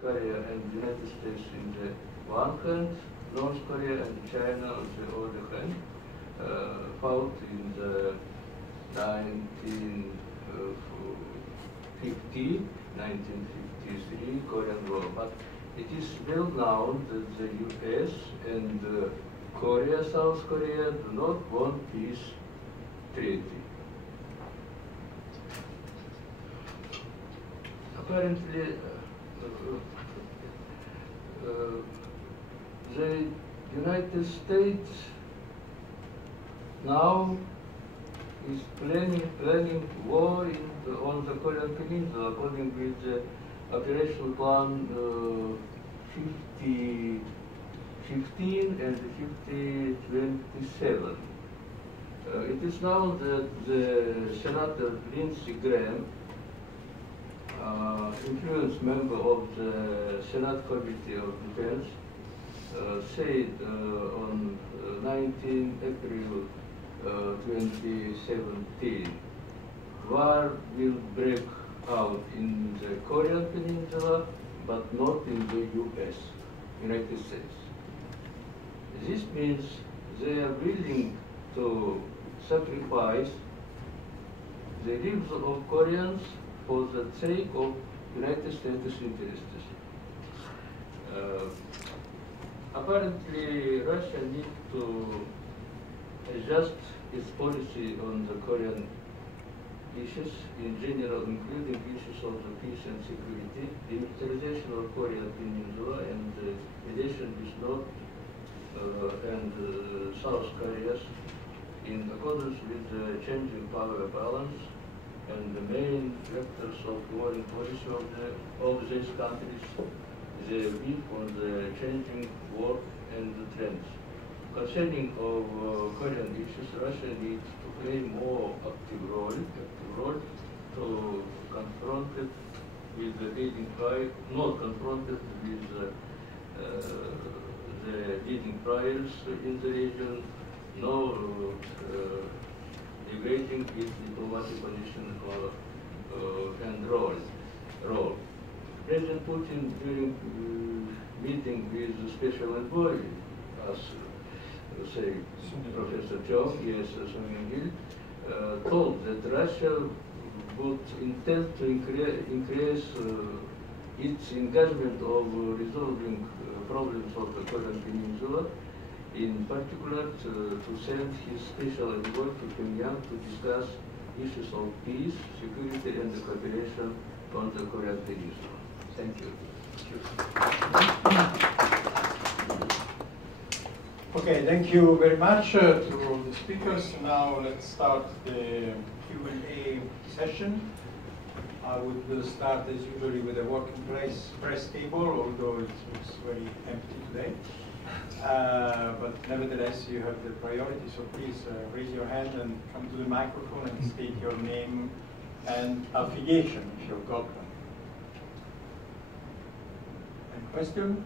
Korea and the United States in the one hand, North Korea and China on the other hand, fought in the 1953 Korean War. But it is well known that the US and Korea, South Korea do not want peace treaty. Apparently, the United States now is planning war on the Korean Peninsula according with the operational plan 5015 and 5027. It is known that the Senator Lindsey Graham, influenced member of the Senate Committee of Defense, said on 19 April 2017, war will break out in the Korean Peninsula, but not in the US, United States. This means they are willing to sacrifice the lives of Koreans for the sake of United States interests. Apparently, Russia needs to adjust its policy on the Korean issues in general, including issues of the peace and security, the militarization of Korean Peninsula, and the relation with North and South Koreas in accordance with the changing power balance and the main factors of foreign policy of these countries, the view on the changing world and the trends. Concerning of Korean issues, Russia needs to play more active role to confront it with the leading not confronted with the leading players in the region, nor degrading its diplomatic position and role. President Putin, during meeting with the special envoy, as say Professor Chung, yes, Sung-Yil, told that Russia would intend to increase its engagement of resolving problems of the Korean Peninsula, in particular to send his special envoy to Pyongyang to discuss issues of peace, security, and cooperation on the Korean Peninsula. Thank you. Okay, thank you very much to all the speakers. Now let's start the Q&A session. I would start as usually with a working press table, although it looks very empty today. But nevertheless, you have the priority, so please raise your hand and come to the microphone and state your name and affiliation if you've got one. Any question?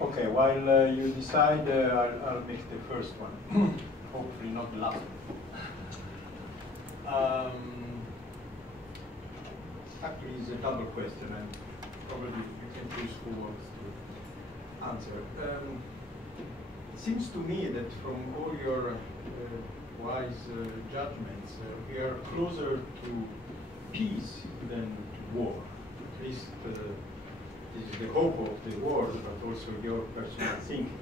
Okay, while you decide, I'll make the first one. Hopefully not the last one. Actually, it's a double question, and probably you can choose who wants to answer. It seems to me that from all your wise judgments, we are closer to peace than to war. At least this is the hope of the world, but also your personal thinking.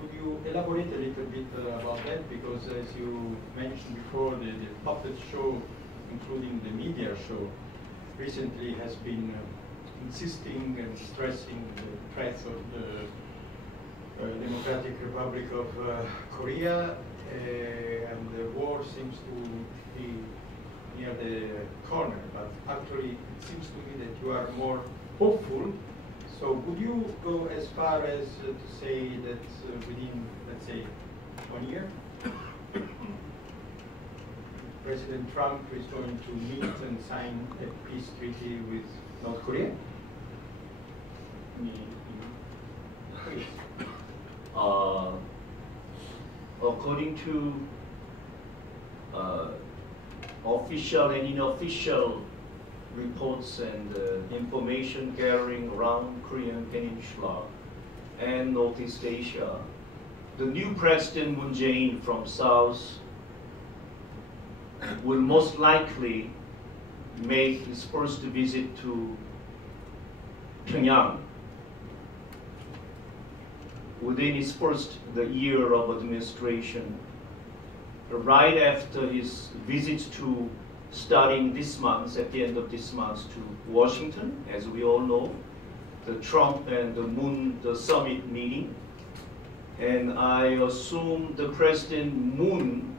Could you elaborate a little bit about that? Because as you mentioned before, the puppet show, including the media show, recently has been insisting and stressing the threats of the Democratic Republic of Korea, and the war seems to be near the corner. But actually, it seems to me that you are more hopeful. So would you go as far as to say that within, let's say, 1 year, President Trump is going to meet and sign a peace treaty with North Korea? According to official and unofficial reports and information gathering around Korean Peninsula and Northeast Asia, the new President Moon Jae-in from South will most likely make his first visit to Pyongyang within his the year of administration, right after his visit to starting this month, at the end of this month, to Washington, as we all know, the Trump and the Moon, the summit meeting. And I assume the President Moon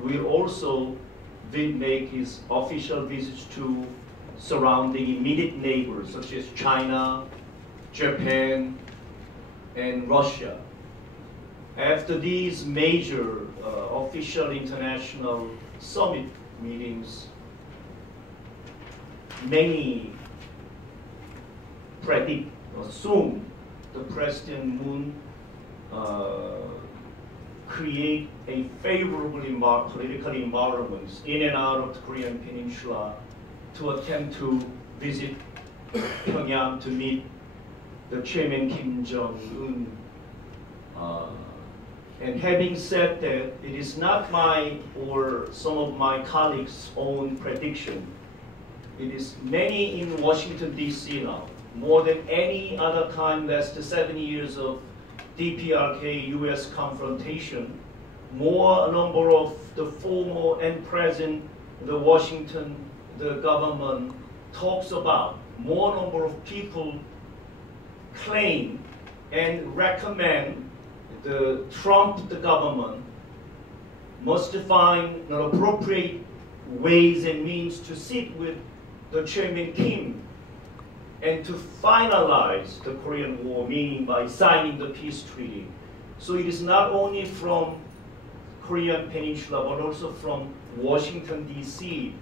will also make his official visits to surrounding immediate neighbors such as China, Japan, and Russia. After these major official international summit meetings, many assume the President Moon create a favorable political environment in and out of the Korean Peninsula to attempt to visit Pyongyang to meet the Chairman Kim Jong-un. And having said that, it is not my or some of my colleagues' own prediction. It is many in Washington, D.C. now, more than any other time less than 7 years of DPRK-US confrontation, more number of the former and present the government talks about, more number of people claim and recommend the government must find appropriate ways and means to sit with the Chairman Kim and to finalize the Korean War, meaning by signing the peace treaty. So it is not only from Korean Peninsula, but also from Washington, D.C.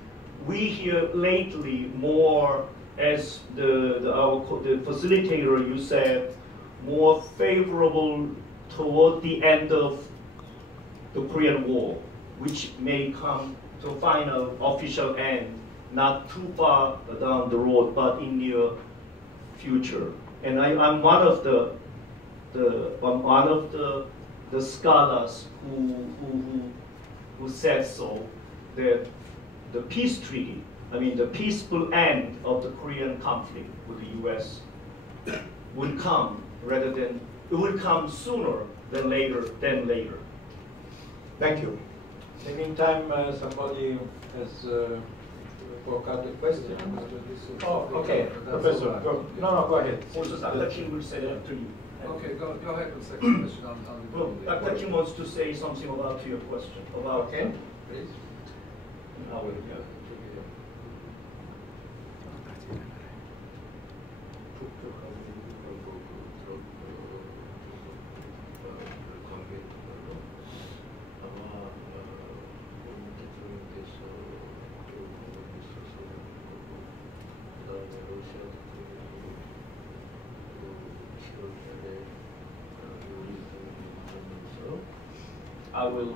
We hear lately more, as the facilitator you said, more favorable toward the end of the Korean War, which may come to a final official end, not too far down the road, but in near future. And I'm one of the scholars who said so, that the peace treaty, the peaceful end of the Korean conflict with the U.S. will come it will come sooner than later. Thank you. In the meantime, somebody has worked out the question. Oh, okay, Professor. Go ahead. Also, Dr. Kim will say that to you. Okay, go ahead with the second question on well, Dr. Kim wants to say something about your question. About okay, please. I will,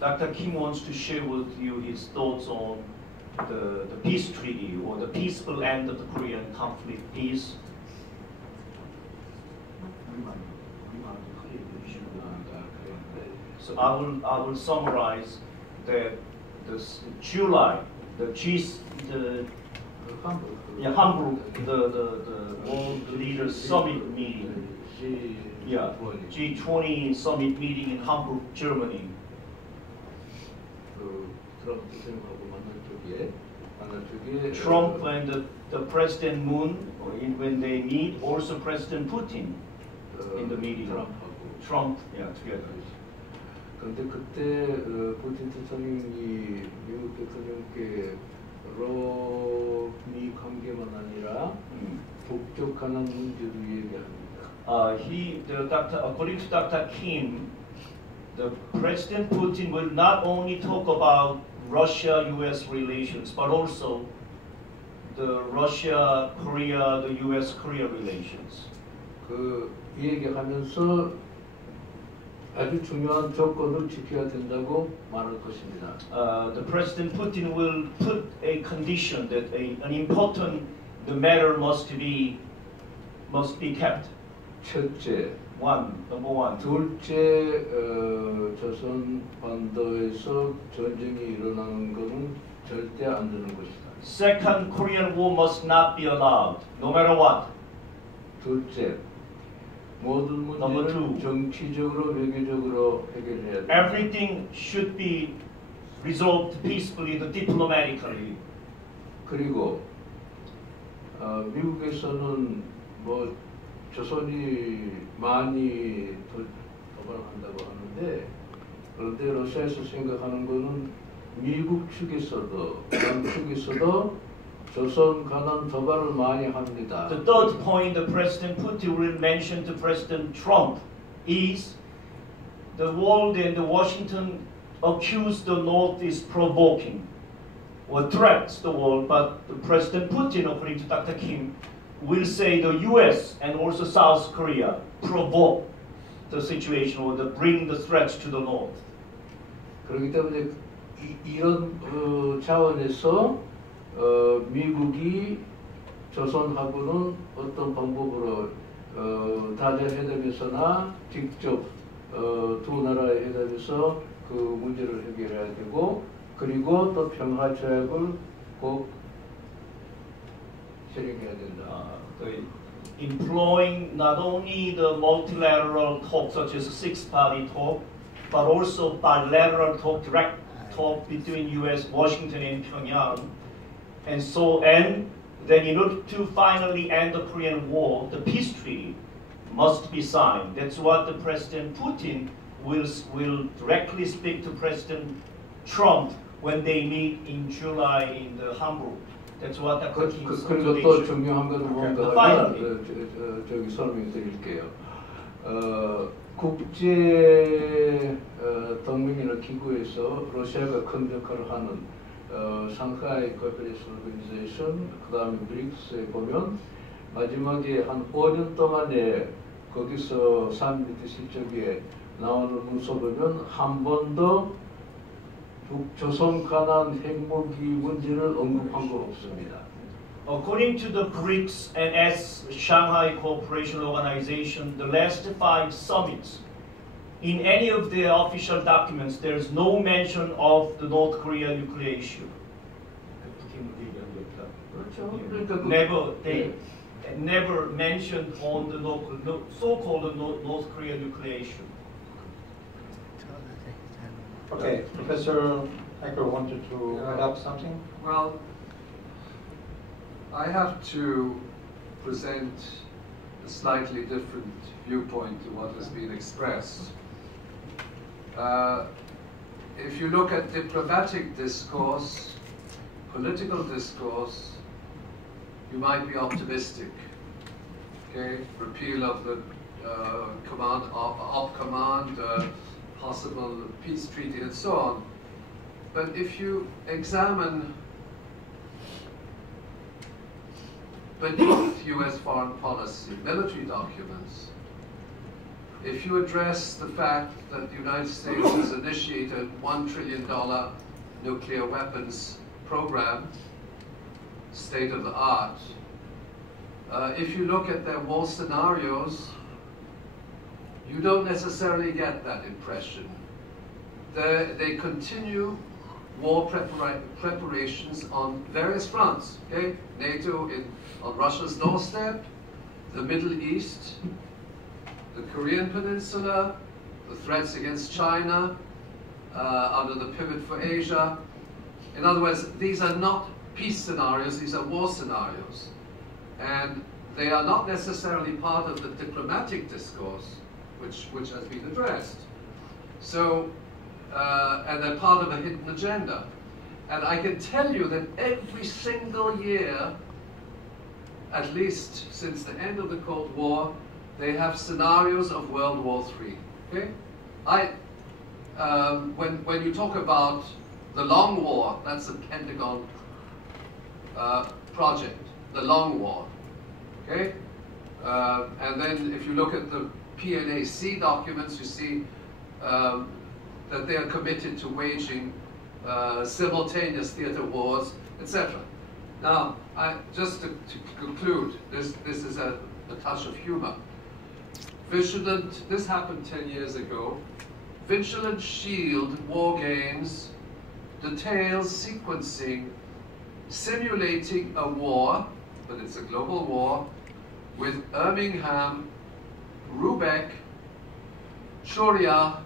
Dr. Kim wants to share with you his thoughts on the peace treaty or the peaceful end of the Korean conflict peace. So I will summarize that this July, the Hamburg, the World Leaders Summit meeting. G20 summit meeting in Hamburg, Germany. Trump and the President Moon, when they meet, also President Putin in the meeting. Trump, together. 그런데 그때 푸틴 대통령이 미국 대통령께 여러 미 관계만 아니라 북적하는 문제도 얘기합니다. According to Dr. Kim, the President Putin will not only talk about Russia-U.S. relations, but also the Russia-Korea, the U.S.-Korea relations. 그 얘기하면서 아주 중요한 조건을 지켜야 된다고 말할 것입니다. The President Putin will put a condition that an important the matter must be kept. 첫째, Number one. 둘째, 조선 반도에서 전쟁이 일어나는 것은 절대 안 되는 것이다. Second, Korean War must not be allowed, no matter what. 둘째, 모든 문제는 정치적으로, 외교적으로 해결해야 된다. Everything should be resolved peacefully, diplomatically. 그리고 미국에서는 뭐 조선이 많이 도발한다고 하는데, 그런데 러시아에서 생각하는 거는 미국 측에서도 남측에서도 조선 관한 도발을 많이 합니다. The third point that President Putin will mention to President Trump is the world and Washington accuse the North is provoking or threats the world, but President Putin, according to Dr. Kim, will say the U.S. and also South Korea provoke the situation or bring the threats to the North. 그렇기 때문에 이런 차원에서 미국이 조선하고는 어떤 방법으로 다자회담에서나 직접 두 나라의 회담에서 그 문제를 해결해야 되고, 그리고 또 평화 조약을 꼭 실행해야 된다. Employing not only the multilateral talk such as a six-party talk, but also bilateral talk, direct talk between U.S., Washington, and Pyongyang, and then in order to finally end the Korean War, the peace treaty must be signed. That's what the President Putin will directly speak to President Trump when they meet in July in the Hamburg. That's what the 그리고 또 중요한 것은 뭔가 하면 저기 설명드릴게요. 국제 동맹이나 기구에서 러시아가 큰 역할을 하는 상하이 코퍼레이션 오르가니제이션, 그다음에 브릭스에 보면 마지막에 한 5년 동안에 거기서 사미트 실적에 나오는 문서 보면 한 번도 북조선 관한 핵무기 문제를 언급한 거 없습니다. According to the BRICS and as Shanghai Cooperation Organization, the last 5 summits, in any of the official documents, there is no mention of the North Korea nuclear issue. They never mentioned on the so-called North Korea nuclear issue. Okay, Professor Hacker wanted to add up something? Well, I have to present a slightly different viewpoint to what has been expressed. If you look at diplomatic discourse, political discourse, you might be optimistic. Okay, repeal of the command, possible peace treaty, and so on. But if you examine beneath U.S. foreign policy, military documents, if you address the fact that the United States has initiated $1 trillion nuclear weapons program, state of the art, if you look at their war scenarios, you don't necessarily get that impression. They continue war preparations on various fronts. Okay, NATO on Russia's doorstep, the Middle East, the Korean Peninsula, the threats against China, under the pivot for Asia. In other words, these are not peace scenarios, these are war scenarios. And they are not necessarily part of the diplomatic discourse, which has been addressed. So, and they're part of a hidden agenda. And I can tell you that every single year, at least since the end of the Cold War, they have scenarios of World War III. Okay, when you talk about the Long War, that's a Pentagon project, the Long War. Okay, and then if you look at the PNAC documents, you see that they are committed to waging simultaneous theater wars, etc. Now, just to conclude, this is a touch of humor. This happened 10 years ago. Vigilant Shield war games details sequencing, simulating a war, but it's a global war, with Birmingham, Rubeck, Choria,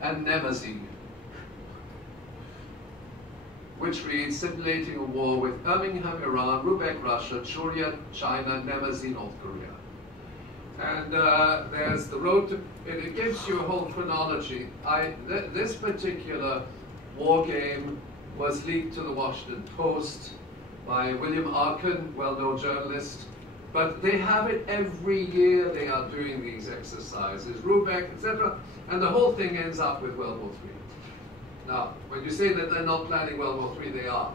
and Nemazin, which reads simulating a war with Birmingham, Iran, Rubeck, Russia, Choria, China, Nemazin, North Korea. And there's the road to, it gives you a whole chronology. This particular war game was leaked to the Washington Post by William Arkin, well-known journalist. But they have it every year. They are doing these exercises, Rubeck, etc. And the whole thing ends up with World War III. Now, when you say that they're not planning World War III, they are.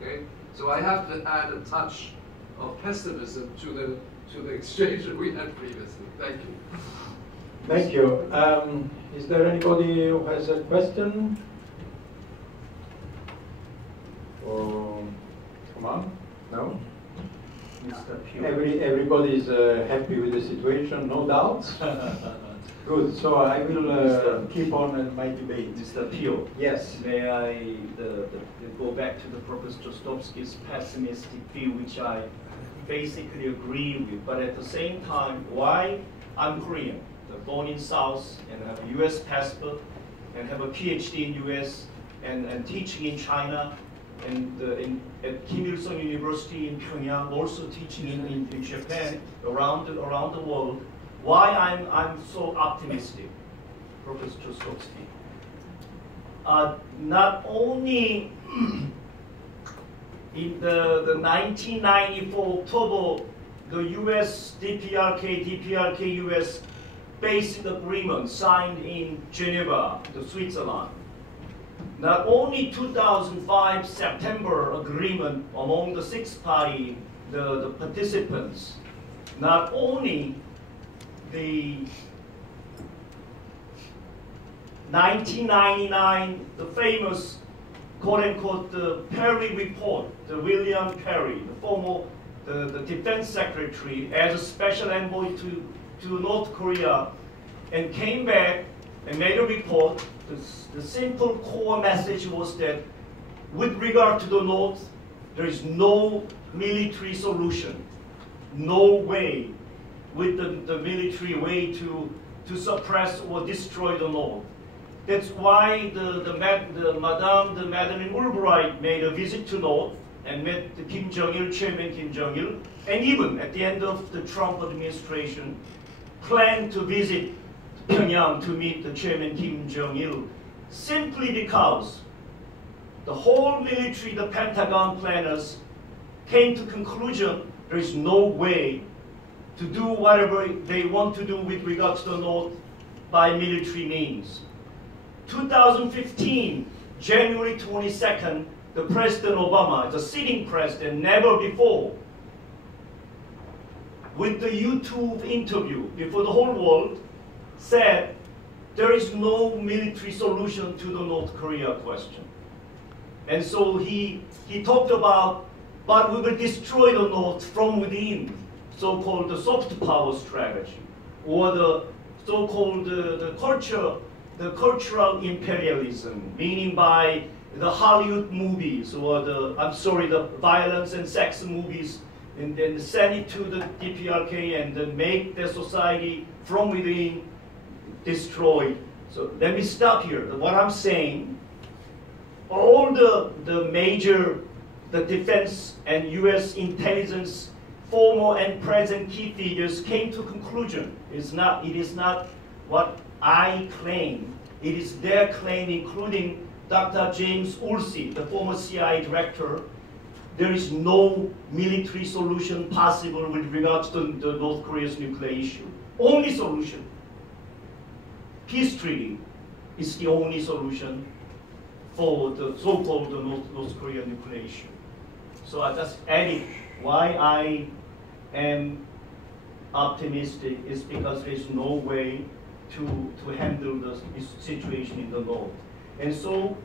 Okay? So I have to add a touch of pessimism to the exchange that we had previously. Thank you. Thank you. Is there anybody who has a question? Or, come on? No? Everybody is happy with the situation, no doubt. Good. So I will keep on my debate. Mr. Pio. Yes. May I go back to the Professor Chosutovsky's pessimistic view, which I basically agree with, but at the same time, why I'm Korean, born in South and have a US passport and have a PhD in US and teaching in China and at Kim Il-sung University in Pyongyang, also teaching in Japan, around the world. Why I'm so optimistic, Professor Chosutovsky? Not only in the 1994 October, the US DPRK-US basic agreement signed in Geneva, Switzerland. Not only 2005 September agreement among the six party, the participants, not only the 1999, the famous quote-unquote the Perry report, the William Perry, the former the defense secretary, as a special envoy to North Korea, and came back and made a report. The simple core message was that with regard to the North, there is no military solution, no way with the military way to suppress or destroy the North. That's why Madame Albright made a visit to North and met the Kim Jong-il, Chairman Kim Jong-il, and even at the end of the Trump administration, planned to visit Pyongyang to meet the Chairman Kim Jong-il, simply because the whole military, the Pentagon planners, came to conclusion there is no way to do whatever they want to do with regard to the North by military means. 2015, January 22nd, the President Obama, the sitting president, never before, with the YouTube interview before the whole world, said there is no military solution to the North Korea question. And so he talked about, but we will destroy the North from within, so-called the soft power strategy, or the so-called the cultural imperialism, meaning by the Hollywood movies, or the violence and sex movies, and then send it to the DPRK and then make the society from within destroyed. So let me stop here. What I'm saying, all the major, the defense and US intelligence former and present key figures came to conclusion. It is not what I claim. It is their claim, including Dr. James Woolsey, the former CIA director. There is no military solution possible with regards to the North Korea's nuclear issue. Only solution, peace treaty, is the only solution for the so-called North Korean nuclear issue. So I just added why I am optimistic is because there is no way to handle the situation in the north. And so